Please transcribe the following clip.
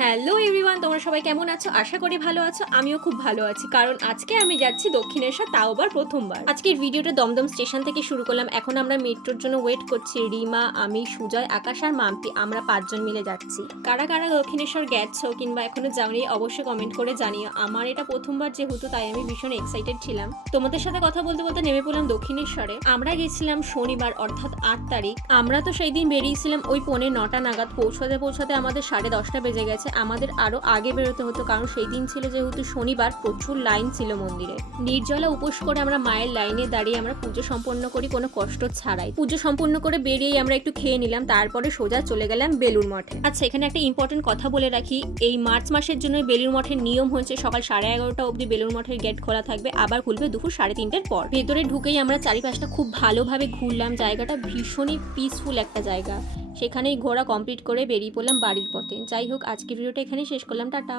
Hello everyone, তোমরা সবাই কেমন আছো? আশা করি ভালো আছো। আমিও খুব ভালো আছি, কারণ আজকে আমি যাচ্ছি দক্ষিণেশ্বর, তাও আবার প্রথমবার। আজকের ভিডিওটা দমদম স্টেশন থেকে শুরু করলাম। এখন আমরা মেট্রোর জন্য ওয়েট করছি। রিমা, আমি, সুজয়, আকাশ আর মাম্পি, আমরা 5জন মিলে যাচ্ছি। কারা কারা দক্ষিণেশ্বর গেছো কিংবা এখনো যাওনি অবশ্যই কমেন্ট করে জানিও। আমার এটা প্রথমবার যেহেতু, তাই আমি ভীষণ এক্সাইটেড ছিলাম। তোমাদের সাথে কথা বলতে বলতে নেমে পড়লাম দক্ষিণেশ্বরে। আমরা গেছিলাম শনিবার অর্থাৎ 8 তারিখ। আমরা তো সেই দিন বেরিয়েছিলাম ওই 9:45 নাগাদ। পৌঁছাতে পৌঁছাতে আমাদের 10:30 বেজে গেছে। আমাদের আরো আগে বেরোতে হতো, কারণ সেই দিন ছিল যেহেতু শনিবার, প্রচুর লাইন ছিল মন্দিরে। নির্জলা উপোস করে আমরা মায়ের লাইনে দাঁড়িয়ে আমরা পুজো সম্পন্ন করি কোনো কষ্ট ছাড়াই। পুজো সম্পন্ন করে বেরিয়েই আমরা একটু খেয়ে নিলাম, তারপরে সোজা চলে গেলাম বেলুড় মঠে। আচ্ছা, এখানে একটা ইম্পর্টেন্ট কথা বলে রাখি, এই মার্চ মাসের জন্য বেলুড় মঠের নিয়ম হয়েছে সকাল 11:30 অবধি বেলুড় মঠের গেট খোলা থাকবে, আবার খুলবে দুপুর 3:30-এর পর। ভেতরে ঢুকেই আমরা চারিপাশটা খুব ভালোভাবে ঘুরলাম। জায়গাটা ভীষণই পিসফুল একটা জায়গা। সেখানেই ঘোরা কমপ্লিট করে বেরিয়ে পড়লাম বাড়ির পথে। যাই হোক, আজকের ভিডিওটা এখানেই শেষ করলাম। টাটা।